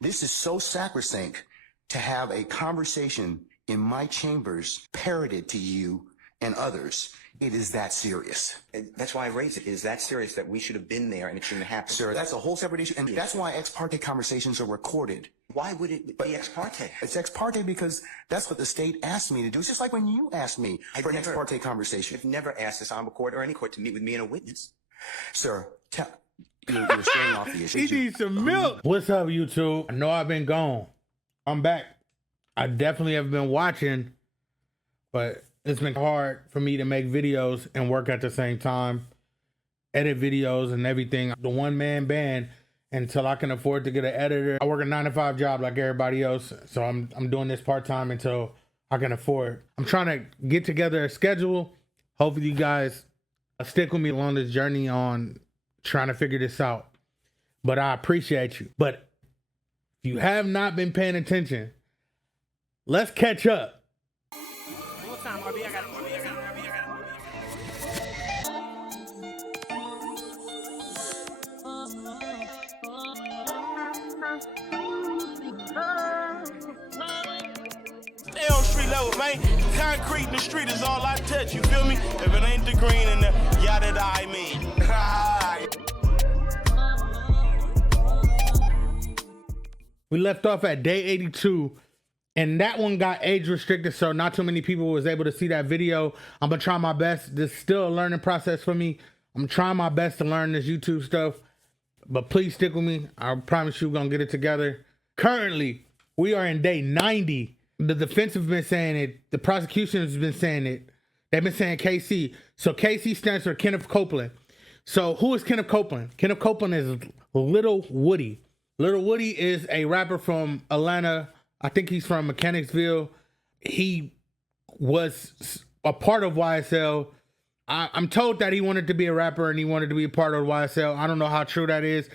This is so sacrosanct to have a conversation in my chambers parroted to you and others. It is that serious. And that's why I raised it. It is that serious that we should have been there and it shouldn't have happened. Sir, that's a whole separate issue. And that's why ex parte conversations are recorded. Why would it be ex parte? It's ex parte because that's what the state asked me to do. It's just like when you asked me for an ex parte conversation. I've never asked this honorable court or any court to meet with me and a witness. Sir, you're staying off the issue. He needs some milk. What's up, YouTube? I know I've been gone. I'm back. I definitely have been watching, but it's been hard for me to make videos and work at the same time, edit videos and everything. The one-man band until I can afford to get an editor. I work a 9-to-5 job like everybody else, so I'm doing this part-time until I can afford. I'm trying to get together a schedule. Hopefully you guys stick with me along this journey on trying to figure this out. But I appreciate you. But if you have not been paying attention, let's catch up. Stay on street level, man. Concrete in the street is all I touch, you feel me? If it ain't the green and the yada da, I mean. We left off at day 82, and that one got age restricted, so not too many people was able to see that video. I'm gonna try my best. This is still a learning process for me. I'm trying my best to learn this YouTube stuff, but please stick with me. I promise you we're gonna get it together. Currently, we are in day 90. The defense has been saying it. The prosecution has been saying it. They've been saying KC. So KC stands for Kenneth Copeland. So who is Kenneth Copeland? Kenneth Copeland is Lil Woody. Lil Woody is a rapper from Atlanta. I think he's from Mechanicsville. He was a part of YSL. I'm told that he wanted to be a rapper and he wanted to be a part of YSL. I don't know how true that is.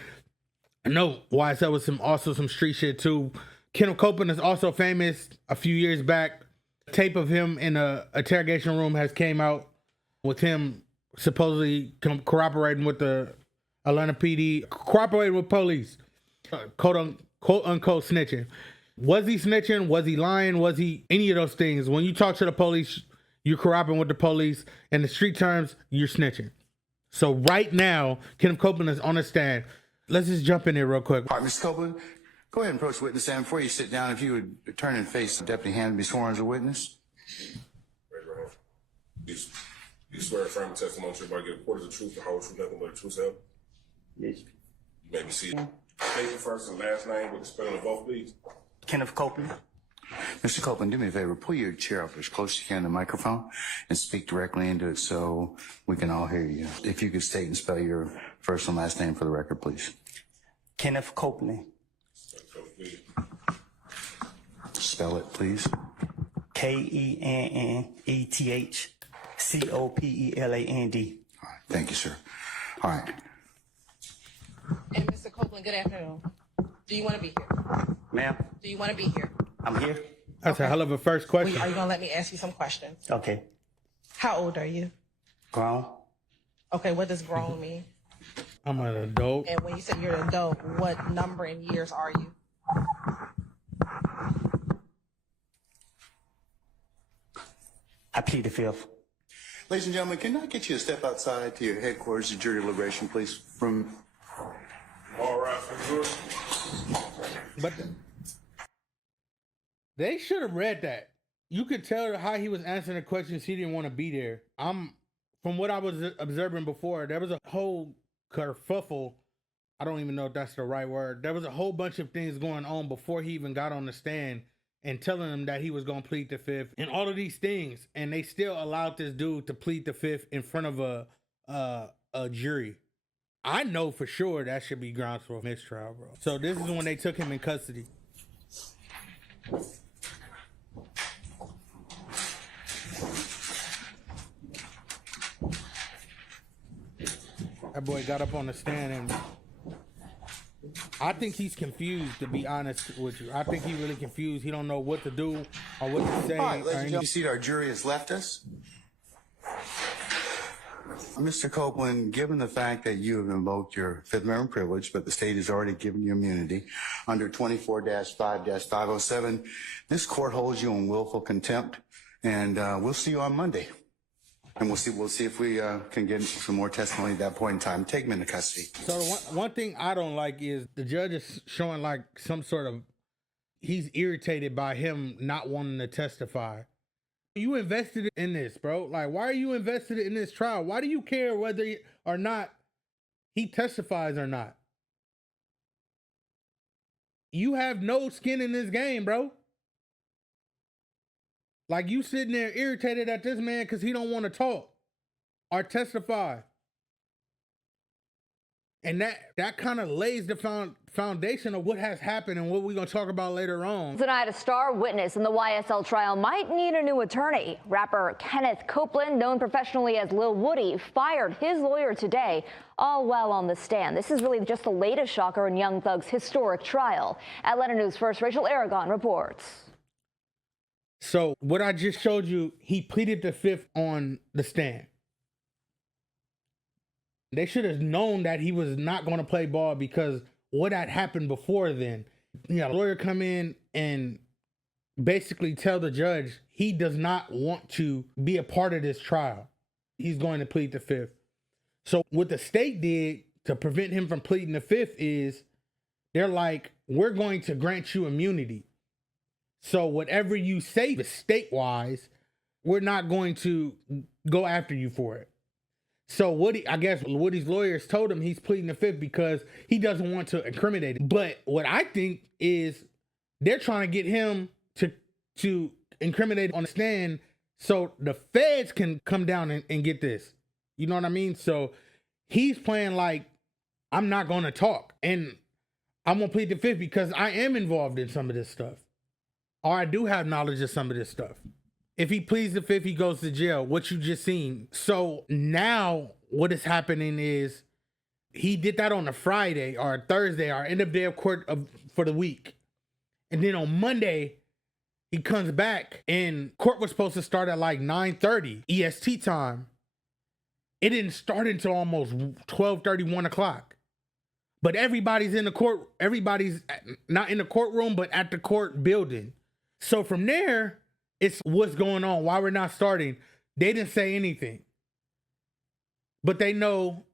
I know YSL was also some street shit too. Kenneth Copeland is also famous. A few years back, a tape of him in a interrogation room has came out with him supposedly cooperating with the Atlanta PD, cooperating with police. Quote unquote snitching. Was he snitching? Was he lying? Was he any of those things? When you talk to the police, you're cooperating with the police. In the street terms, you're snitching. So right now, Kenneth Copeland is on the stand. Let's just jump in there real quick. All right, Mr. Copeland, go ahead and approach the witness stand. Before you sit down, if you would turn and face the deputy hand and be sworn as a witness. You swear affirm testimony to everybody get reported the truth, the whole truth, nothing but the truth, sir? Yes. You may be seated. State your first and last name with the spelling of both, please. Kenneth Copeland. Mr. Copeland, do me a favor. Pull your chair up as close as you can to the microphone and speak directly into it so we can all hear you. If you could state and spell your first and last name for the record, please. Kenneth Copeland. Spell it, please. Kenneth. All right, thank you, sir. All right. And Mr. Copeland, good afternoon. Do you want to be here? Ma'am, Do you want to be here? I'm here. That's a hell of a first question. Are you going to let me ask you some questions? Okay. How old are you? Grown. Okay, what does grown mean? I'm an adult. And when you say you're an adult, what number in years are you? I plead the fifth. Ladies and gentlemen, can I get you to step outside to your headquarters of jury deliberation, please? All right, But they should have read that. You could tell how he was answering the questions. He didn't want to be there. From what I was observing before, there was a whole kerfuffle. I don't even know if that's the right word. There was a whole bunch of things going on before he even got on the stand and telling him that he was going to plead the fifth and all of these things. And they still allowed this dude to plead the fifth in front of a jury. I know for sure that should be grounds for a mistrial, bro. So this is when they took him in custody. That boy got up on the stand and I think he's confused, to be honest with you. I think he's really confused. He don't know what to do or what to say. All right, ladies and gentlemen, you see our jury has left us. Mr. Copeland, given the fact that you have invoked your Fifth Amendment privilege, but the state has already given you immunity under 24-5-507, this court holds you in willful contempt, and we'll see you on Monday. And we'll see if we can get some more testimony at that point in time. Take him into custody. So the one thing I don't like is the judge is showing like some sort of, he's irritated by him not wanting to testify. You invested in this, bro. Like, why are you invested in this trial? Why do you care whether or not he testifies or not? You have no skin in this game, bro. Like, you sitting there irritated at this man because he don't want to talk or testify. And that kind of lays the foundation of what has happened and what we're going to talk about later on. Tonight, a star witness in the YSL trial might need a new attorney. Rapper Kenneth Copeland, known professionally as Lil Woody, fired his lawyer today, all while on the stand. This is really just the latest shocker in YoungThug's historic trial. Atlanta News First, Rachel Aragon reports. So what I just showed you, he pleaded the fifth on the stand. They should have known that he was not going to play ball because what had happened before then. You know, a lawyer come in and basically tell the judge he does not want to be a part of this trial. He's going to plead the fifth. So what the state did to prevent him from pleading the fifth is they're like, we're going to grant you immunity. So whatever you say state-wise, we're not going to go after you for it. So Woody, I guess Woody's lawyers told him he's pleading the fifth because he doesn't want to incriminate him. But what I think is they're trying to get him to incriminate on the stand so the feds can come down and get this. You know what I mean? So he's playing like, I'm not going to talk. And I'm going to plead the fifth because I am involved in some of this stuff. Or I do have knowledge of some of this stuff. If he pleads the fifth, he goes to jail, what you just seen. So now what is happening is he did that on a Friday or a Thursday or end of day of court for the week. And then on Monday, he comes back and court was supposed to start at like 9:30 EST time. It didn't start until almost 12:30, 1 o'clock. But everybody's in the court. Everybody's not in the courtroom, but at the court building. So from there, it's what's going on, why we're not starting. They didn't say anything. But they know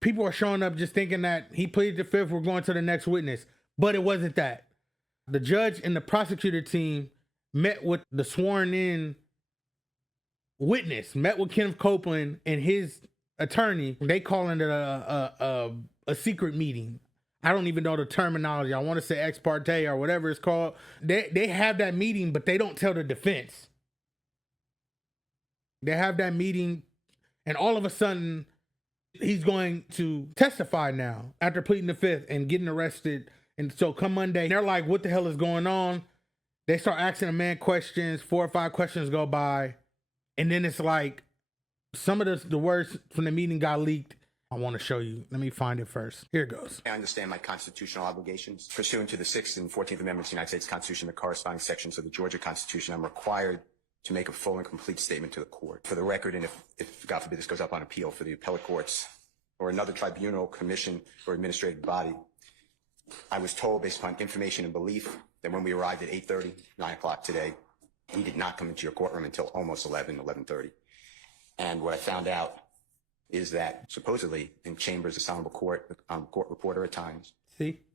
people are showing up just thinking that he pleaded the fifth, we're going to the next witness. But it wasn't that. The judge and the prosecutor team met with the sworn in witness, met with Kenneth Copeland and his attorney. They calling it a secret meeting. I don't even know the terminology. I want to say ex parte or whatever it's called. They have that meeting, but they don't tell the defense. They have that meeting, and all of a sudden, he's going to testify now after pleading the fifth and getting arrested. And so come Monday, they're like, what the hell is going on? They start asking the man questions. 4 or 5 questions go by. And then it's like, some of the words from the meeting got leaked. I want to show you. Let me find it first. Here it goes. I understand my constitutional obligations. Pursuant to the 6th and 14th Amendments of the United States Constitution, the corresponding sections of the Georgia Constitution, I'm required to make a full and complete statement to the court. For the record, and if God forbid this goes up on appeal for the appellate courts or another tribunal, commission, or administrative body, I was told based upon information and belief that when we arrived at 8:30, 9 o'clock today, he did not come into your courtroom until almost 11:30. And what I found out is that supposedly in chambers of honorable court, court reporter at times,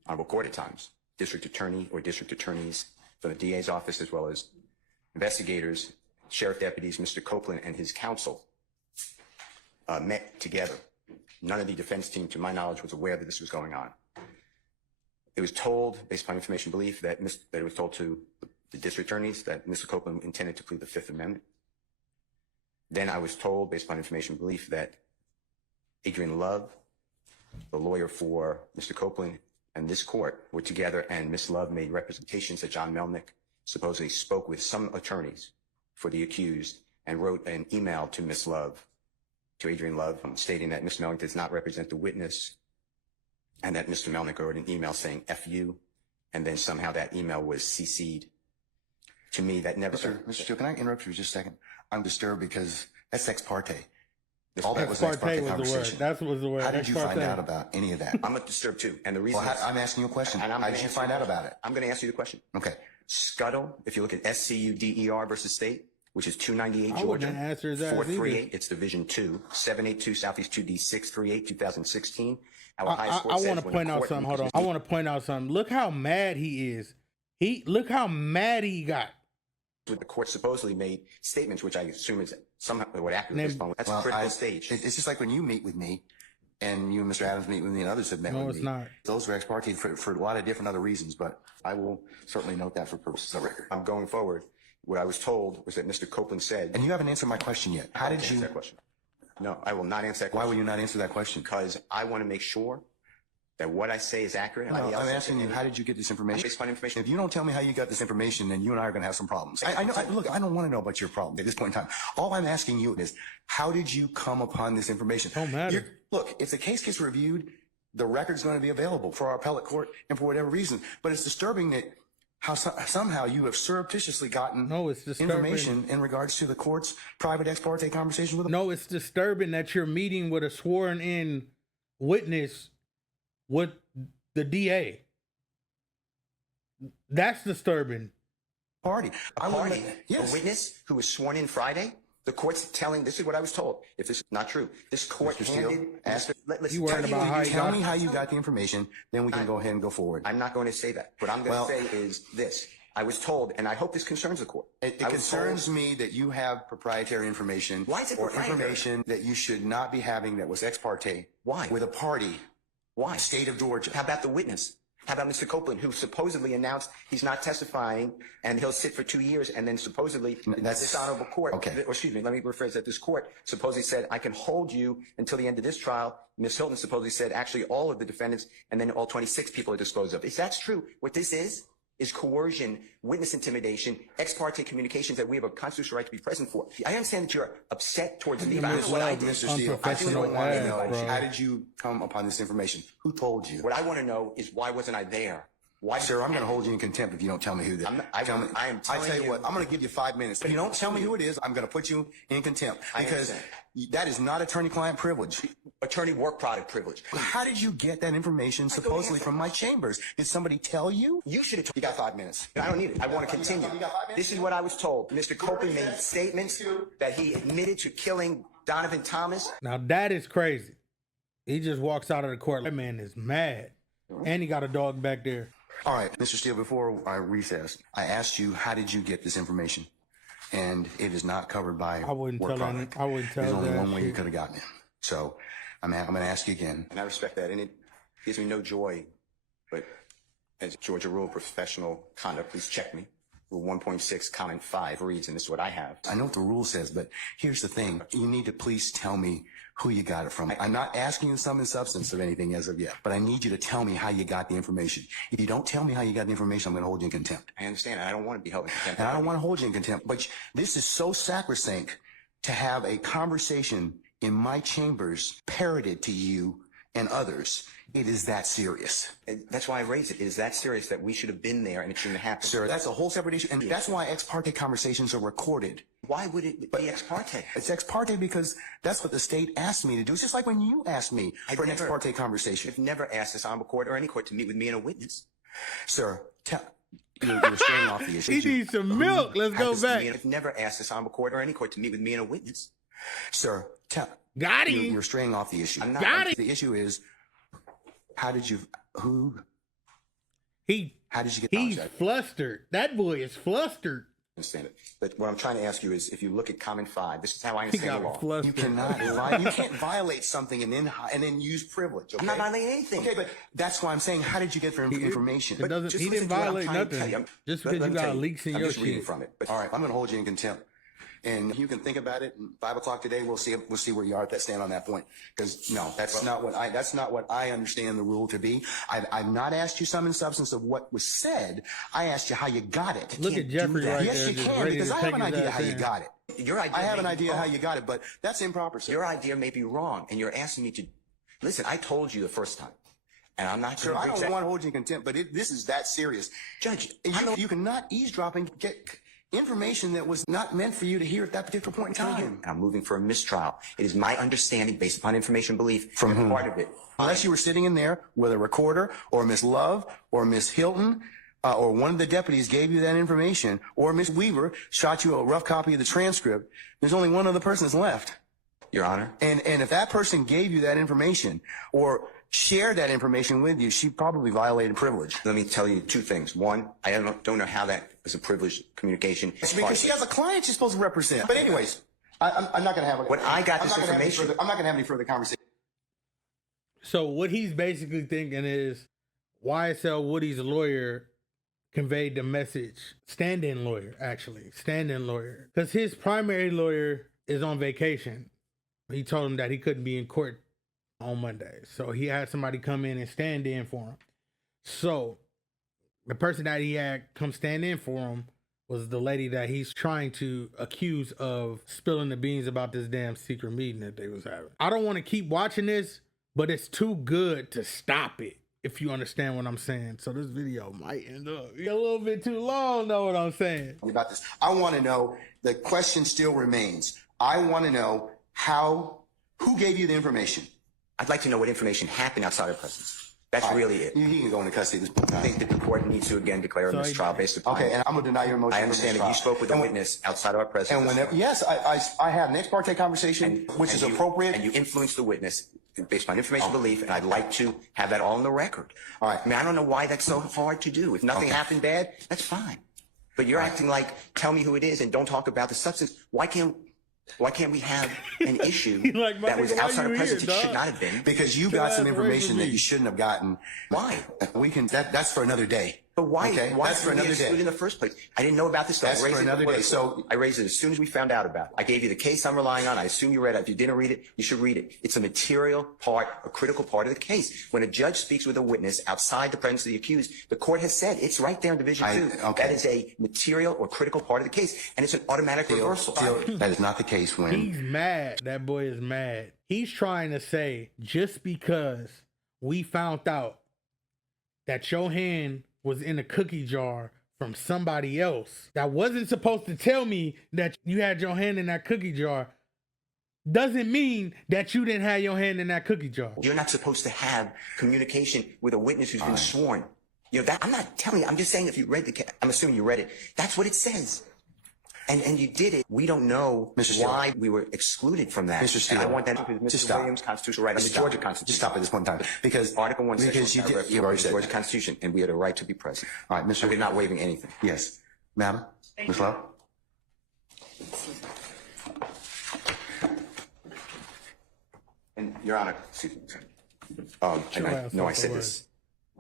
honorable court at times, district attorney or district attorneys from the DA's office, as well as investigators, sheriff deputies, Mr. Copeland and his counsel met together. None of the defense team, to my knowledge, was aware that this was going on. It was told, based upon information belief, that it was told to the district attorneys that Mr. Copeland intended to plead the Fifth Amendment. Then I was told, based upon information belief, that Adrian Love, the lawyer for Mr. Copeland, and this court were together, and Ms. Love made representations that John Melnick supposedly spoke with some attorneys for the accused and wrote an email to Ms. Love, to Adrian Love, stating that Mr. Melnick does not represent the witness, and that Mr. Melnick wrote an email saying F you, and then somehow that email was CC'd. To me, that never... Mr. Joe, can I interrupt you for just a second? I'm disturbed because that's ex parte. All that was Ex ex parte parte was the word. conversation. That's what was the word. How did you Ex find parte. out about any of that? I'm disturbed too. And the reason Well, is, I'm asking you a question. and I'm How gonna did you answer find your out question. about it? I'm going to answer you the question. Okay. Scuttle, if you look at SCUDER versus state, which is 298 I Georgia, wouldn't answer that 438, it's Division 2, 782 Southeast 2D 638, 2016. Our highest I court says want to when point the out court something. Hold on. reaches- I want to point out something. Look how mad he is. Look how mad he got. With the court supposedly made statements, which I assume is somehow what accurately Name- respond. That's Well, a critical stage. It's just like when you meet with me, and you and Mr. Adams meet with me, and others have met No, with it's me. not. Those are ex parte for a lot of different other reasons, but I will certainly note that for purposes of record. I'm going forward. What I was told was that Mr. Copeland said. And you haven't answered my question yet. How did Answer you? that question? No, I will not answer that Why question. will you not answer that question? Because I want to make sure that what I say is accurate. And No, nobody I'm else asking you, is- how did you get this information? Based upon information. If you don't tell me how you got this information, then you and I are going to have some problems. I know. Look, I don't want to know about your problem at this point in time. All I'm asking you is, how did you come upon this information? Don't matter. Look, if the case gets reviewed, the record's going to be available for our appellate court and for whatever reason. But it's disturbing that how somehow you have surreptitiously gotten No, it's disturbing. information in regards to the court's private ex parte conversation with them. No, it's disturbing that you're meeting with a sworn in witness with the DA. That's disturbing. Party. A party, Yes. a witness who was sworn in Friday. The court's telling, this is what I was told. If this is not true, this court Mr. Steele, handed, ask- listen, You worried about how you Tell got me how you got the information, then we can go ahead and go forward. I'm not going to say that. What I'm going Well- to say is this. I was told, and I hope this concerns the court. It I was concerns told- me that you have proprietary information. Why is it or proprietary? information that you should not be having that was ex parte. Why? With a party, Why? state of Georgia. How about the witness? How about Mr. Copeland, who supposedly announced he's not testifying and he'll sit for 2 years, and then supposedly that's- this honorable court, okay. or excuse me, let me rephrase that. This court supposedly said, I can hold you until the end of this trial. Ms. Hilton supposedly said, actually, all of the defendants and then all 26 people are disposed of. If that's true, what this is coercion, witness intimidation, ex parte communications that we have a constitutional right to be present for. I understand that you're upset towards me, but I know what I did. Mr. Steele, I do Unprofessional want to ass, know, bro. how did you come upon this information? Who told you? What I want to know is, why wasn't I there? Why, Sir, I'm going to hold you in contempt if you don't tell me who that. I'm not- I am I telling tell you you- what, I'm going to give you 5 minutes. If you don't tell me who it is, I'm going to put you in contempt I because understand. that is not attorney-client privilege. attorney work product privilege. How did you get that information supposedly from my chambers? Did somebody tell you? You should have. You got 5 minutes. I don't need it. I want to continue. You got 5 minutes? This is what I was told. Mr. Copeland made statements that he admitted to killing Donovan Thomas. Now that is crazy. He just walks out of the court. That man is mad. And he got a dog back there. All right, Mr. Steele, before I recess, I asked you, how did you get this information? And it is not covered by I wouldn't work tell him- product. I wouldn't tell There's only that one way you shit. could have gotten it. So I'm going to ask you again. And I respect that. And it gives me no joy. But as Georgia Rule Professional Conduct, please check me. Rule 1.6, comment 5 reads, and this is what I have. I know what the rule says, but here's the thing. You need to please tell me who you got it from. I'm not asking you sum and substance of anything as of yet, but I need you to tell me how you got the information. If you don't tell me how you got the information, I'm going to hold you in contempt. I understand. I don't want to be held in contempt. And I don't want to hold you in contempt, but this is so sacrosanct to have a conversation in my chambers parroted to you and others. It is that serious. And that's why I raised it. It is that serious that we should have been there and it shouldn't have happened. Sir, that's a whole separate issue. And that's why ex parte conversations are recorded. Why would it be ex parte? It's ex parte because that's what the state asked me to do. It's just like when you asked me for an ex never- parte conversation. I've never asked this honorable court or any court to meet with me and a witness. Sir, you're straying off the issue. He needs some milk. Let's go Happens to me, back. and I've never asked this honorable court or any court to meet with me and a witness. Sir, Got him. you're straying off the issue. I'm not. Got it. The issue is, how did you He's get knowledge of it? flustered. That boy is flustered. Understand it. But what I'm trying to ask you is, if you look at comment 5, this is how I He understand the got law. flustered. You cannot you can't violate something and then use privilege. Okay? I'm not violating anything. Okay, but that's why I'm saying, how did you get information? It doesn't, just he listen didn't to what I'm violate trying to nothing. tell you. Just Let because me you got tell you. leaks in I'm your just reading shit. from it. But All right, I'm going to hold you in contempt, and you can think about it. 5 o'clock today, we'll see where you are at that stand on that point. Because no, that's not what I understand the rule to be. I've not asked you sum and substance of what was said. I asked you how you got it. Look Can't at do Jeffrey that. right Yes, there, you just can, ready because to I have take an his idea ass how you in. got it. your idea I have may an be idea wrong. how you got it, but that's improper, sir. Your idea may be wrong, and you're asking me to listen. I told you the first time, and I'm not Sir, going I to don't reject. want to hold you in contempt, but this is that serious. Judge, You cannot eavesdrop and information that was not meant for you to hear at that particular point in time. And I'm moving for a mistrial. It is my understanding, based upon information belief, From whom? part of it. Unless you were sitting in there with a recorder, or Miss Love, or Miss Hilton, or one of the deputies gave you that information, or Miss Weaver shot you a rough copy of the transcript, there's only one other person that's left. Your Honor. And if that person gave you that information or shared that information with you, she probably violated privilege. Let me tell you two things. One, I don't know how that was a privileged communication. It's because she has a client she's supposed to represent. But anyways, I'm not going to have When I got this information, I'm not going to have any further conversation. So what he's basically thinking is YSL Woody's lawyer conveyed the message. Stand-in lawyer, actually. Stand-in lawyer. Because his primary lawyer is on vacation. He told him that he couldn't be in court on Monday. So he had somebody come in and stand in for him. So the person that he had come stand in for him was the lady that he's trying to accuse of spilling the beans about this damn secret meeting that they was having. I don't want to keep watching this, but it's too good to stop it, if you understand what I'm saying. So this video might end up a little bit too long, know what I'm saying? About this, I want to know, the question still remains. I want to know who gave you the information? I'd like to know what information happened outside of presence. That's really it. He can go into custody at this point in I time. think that the court needs to again declare a mistrial based upon. Okay, and I'm going to deny your motion. I understand that you spoke with a And witness outside of our presence. And whenever, yes, I had an ex parte conversation, which is appropriate. And you influenced the witness based on information belief, and I'd like to have that all on the record. All right. I mean, I don't know why that's so hard to do. If nothing happened bad, that's fine. But you're acting like, tell me who it is and don't talk about the substance. Why can't we have an issue Like, my that was nigga, why outside you of presence? here, It should dog? not have been. Because you got some information that you shouldn't have gotten. Why? We can, that's for another day. But why? Okay? Why That's for did we another exclude day. in the first place? I didn't know about this stuff. That's I raised for it another before day. the So court. I raised it as soon as we found out about it. I gave you the case I'm relying on. I assume you read it. If you didn't read it, you should read it. It's a material part, a critical part of the case. When a judge speaks with a witness outside the presence of the accused, the court has said it's right there in Division 2. okay. That is a material or critical part of the case, and it's an automatic reversal. That is not the case when. He's mad. That boy is mad. He's trying to say, just because we found out that your hand was in a cookie jar from somebody else that wasn't supposed to tell me that you had your hand in that cookie jar, doesn't mean that you didn't have your hand in that cookie jar. You're not supposed to have communication with a witness who's been sworn. You know, that I'm not telling you. I'm just saying if you read the case, I'm assuming you read it. That's what it says. And you did it. We don't know why we were excluded from that. Mr. Steele, and I want that because just Mr. stop. Williams' constitutional right under Just the Georgia stop. Constitution. Just stop at this point in time. Because Article 1, because Section 1, you've already the said Georgia that. Constitution, and we had a right to be present. All right, Mr. We're not waiving anything. Yes. Madam? Ms. Love? And Your Honor, excuse me. And I ass know I off said the this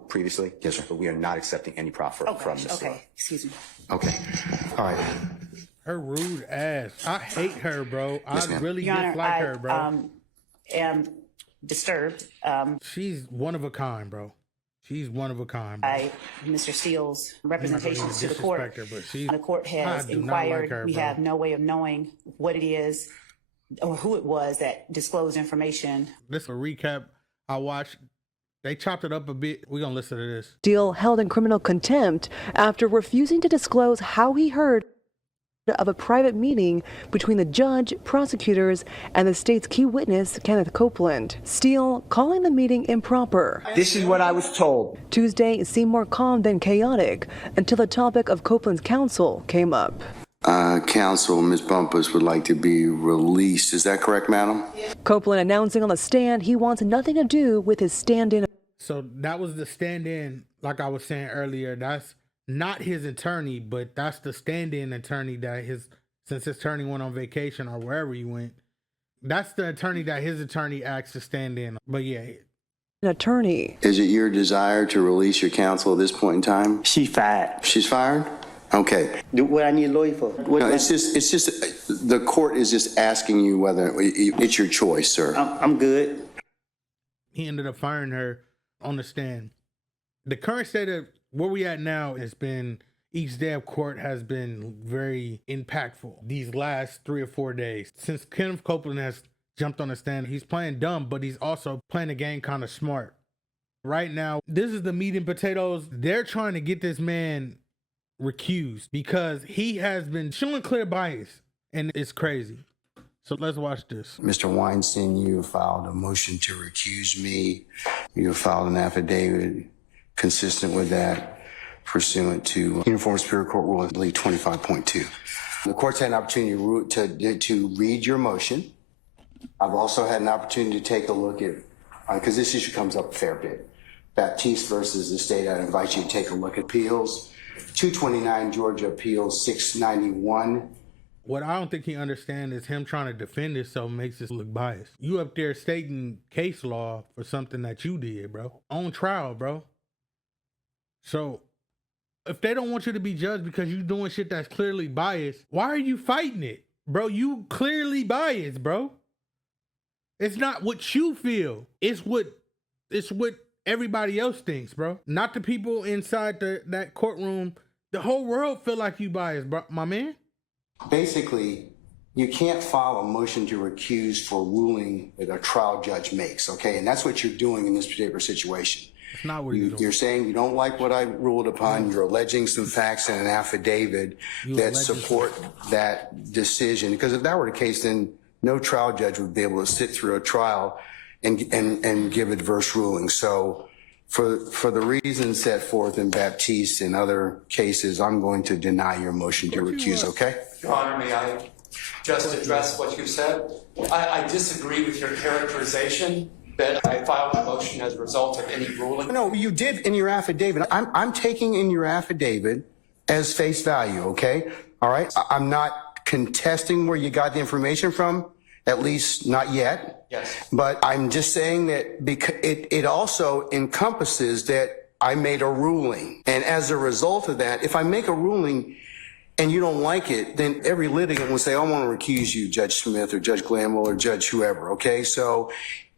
previously. Yes, sir. But we are not accepting any proffer from this law. Excuse me. Okay. All right. Her rude ass. I hate her, bro. I ma'am. really Your Honor, dislike I her, bro. am disturbed She's one of a kind, bro. She's one of a kind, bro. by Mr. Steele's I'm not gonna representations to the court. disrespect her, but she- The court has I do not like inquired. her, We bro. have no way of knowing what it is or who it was that disclosed information. This is a recap I watched. They chopped it up a bit. We're going to listen to this. Steele held in criminal contempt after refusing to disclose how he heard of a private meeting between the judge, prosecutors, and the state's key witness, Kenneth Copeland. Steele calling the meeting improper. This is what I was told. Tuesday seemed more calm than chaotic until the topic of Copeland's counsel came up. Counsel, Ms. Bumpus would like to be released. Is that correct, madam? Copeland announcing on the stand he wants nothing to do with his stand-in. So that was the stand-in, like I was saying earlier. That's not his attorney, but that's the stand-in attorney that since his attorney went on vacation or wherever he went, that's the attorney that his attorney asked to stand in. But yeah. An attorney. Is it your desire to release your counsel at this point in time? She fired. She's fired? Okay. What I need a lawyer for? No, it's just, the court is just asking you whether it's your choice, sir. I'm good. He ended up firing her on the stand. The current state of where we at now has been, each day of court has been very impactful these last 3 or 4 days. Since Kenneth Copeland has jumped on the stand, he's playing dumb, but he's also playing the game kind of smart. Right now, this is the meat and potatoes. They're trying to get this man recused because he has been showing clear bias, and it's crazy. So let's watch this. Mr. Weinstein, you filed a motion to recuse me. You filed an affidavit consistent with that, pursuant to Uniform Superior Court Rule, I believe 25.2. The court's had an opportunity to read your motion. I've also had an opportunity to take a look at, because this issue comes up a fair bit, Baptiste versus the state. I invite you to take a look at appeals. 229 Georgia Appeals 691. What I don't think he understands is him trying to defend himself makes this look biased. You up there stating case law for something that you did, bro. On trial, bro. So if they don't want you to be judged because you doing shit that's clearly biased, why are you fighting it? Bro, you clearly biased, bro. It's not what you feel. It's what everybody else thinks, bro. Not the people inside that courtroom. The whole world feel like you biased, bro, my man. Basically, you can't file a motion to recuse for ruling that a trial judge makes, okay? And that's what you're doing in this particular situation. It's not what you're doing. You're saying you don't like what I ruled upon. You're alleging some facts in an affidavit that support that decision. Because if that were the case, then no trial judge would be able to sit through a trial and give adverse rulings. So for the reasons set forth in Baptiste and other cases, I'm going to deny your motion to recuse, okay? Your Honor, may I just address what you said? I disagree with your characterization that I filed a motion as a result of any ruling. No, you did in your affidavit. I'm taking in your affidavit as face value, okay? All right? I'm not contesting where you got the information from, at least not yet. Yes. But I'm just saying that because it also encompasses that I made a ruling. And as a result of that, if I make a ruling and you don't like it, then every litigant will say, I want to recuse you, Judge Smith or Judge Glanville or Judge whoever, okay? So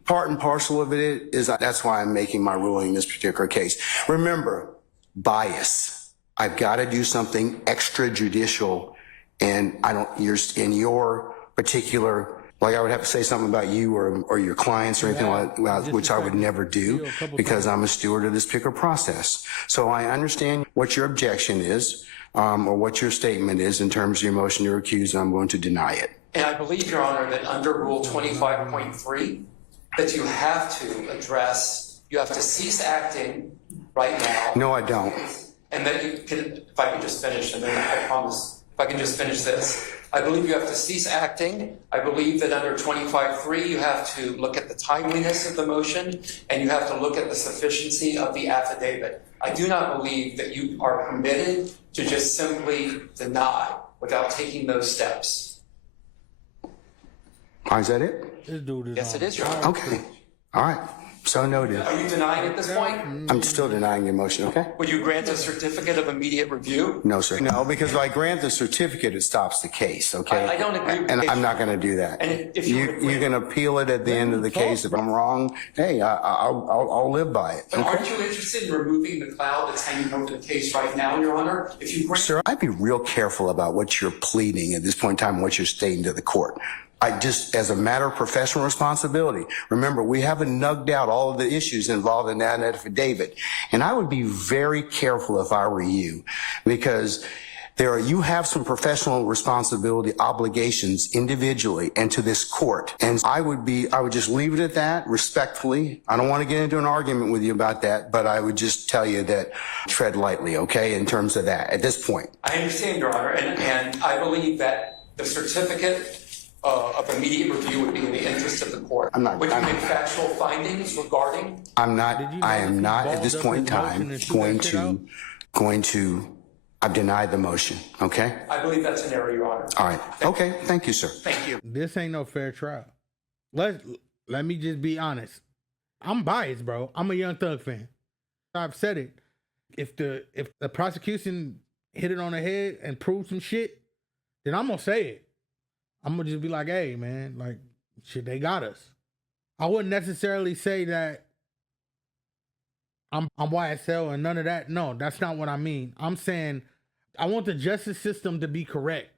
part and parcel of it is that's why I'm making my ruling in this particular case. Remember, bias. I've got to do something extrajudicial, and you're in your particular, like I would have to say something about you or your clients or anything like that, which I would never do because I'm a steward of this particular process. So I understand what your objection is. Or what your statement is in terms of your motion to recuse, I'm going to deny it. And I believe, Your Honor, that under Rule 25.3, that you have to cease acting right now. No, I don't. And that you can, if I can just finish, and then I promise, if I can just finish this. I believe you have to cease acting. I believe that under 25.3, you have to look at the timeliness of the motion, and you have to look at the sufficiency of the affidavit. I do not believe that you are permitted to just simply deny without taking those steps. Is that it? This dude is Yes, it is, Your Honor. Okay. All right. So noted. Are you denying at this point? I'm still denying your motion, okay? Would you grant a certificate of immediate review? No, sir. No, because if I grant the certificate, it stops the case, okay? I don't agree with And you. I'm not going to do that. And if you can appeal it at the end of the case. If I'm wrong, hey, I'll live by it. But Okay? aren't you interested in removing the cloud that's hanging over the case right now, Your Honor? If you grant Sir, I'd be real careful about what you're pleading at this point in time, what you're stating to the court. As a matter of professional responsibility, remember, we haven't nugged out all of the issues involved in that affidavit. And I would be very careful if I were you, because you have some professional responsibility obligations individually and to this court. And I would just leave it at that respectfully. I don't want to get into an argument with you about that, but I would just tell you that tread lightly, okay, in terms of that at this point. I understand, Your Honor, and I believe that the certificate of immediate review would be in the interest of the court. Would you make factual findings regarding? I am not at this point in time going to, I've denied the motion, okay? I believe that's an error, Your Honor. All right. Okay. Thank you, sir. Thank you. This ain't no fair trial. Let me just be honest. I'm biased, bro. I'm a Young Thug fan. I've said it. If the prosecution hit it on the head and proved some shit, then I'm gonna say it. I'm gonna just be like, hey, man, like, shit, they got us. I wouldn't necessarily say that I'm YSL and none of that. No, that's not what I mean. I'm saying I want the justice system to be correct.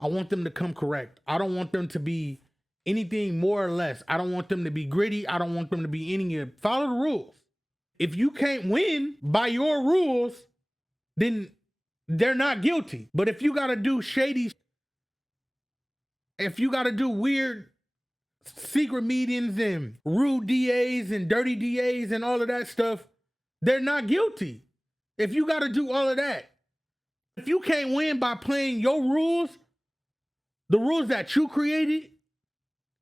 I want them to come correct. I don't want them to be anything more or less. I don't want them to be gritty. I don't want them to be any of follow the rules. If you can't win by your rules, then they're not guilty. But if you gotta do shady, if you gotta do weird secret meetings and rude DAs and dirty DAs and all of that stuff, they're not guilty. If you gotta do all of that, if you can't win by playing your rules, the rules that you created,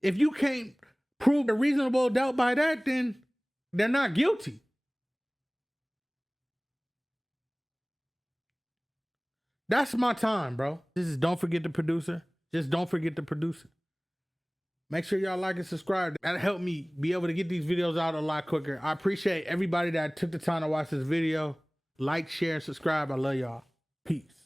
if you can't prove a reasonable doubt by that, then they're not guilty. That's my time, bro. This is Don't Forget the Producer. Just don't forget the producer. Make sure y'all like and subscribe. That'll help me be able to get these videos out a lot quicker. I appreciate everybody that took the time to watch this video. Like, share, subscribe. I love y'all. Peace.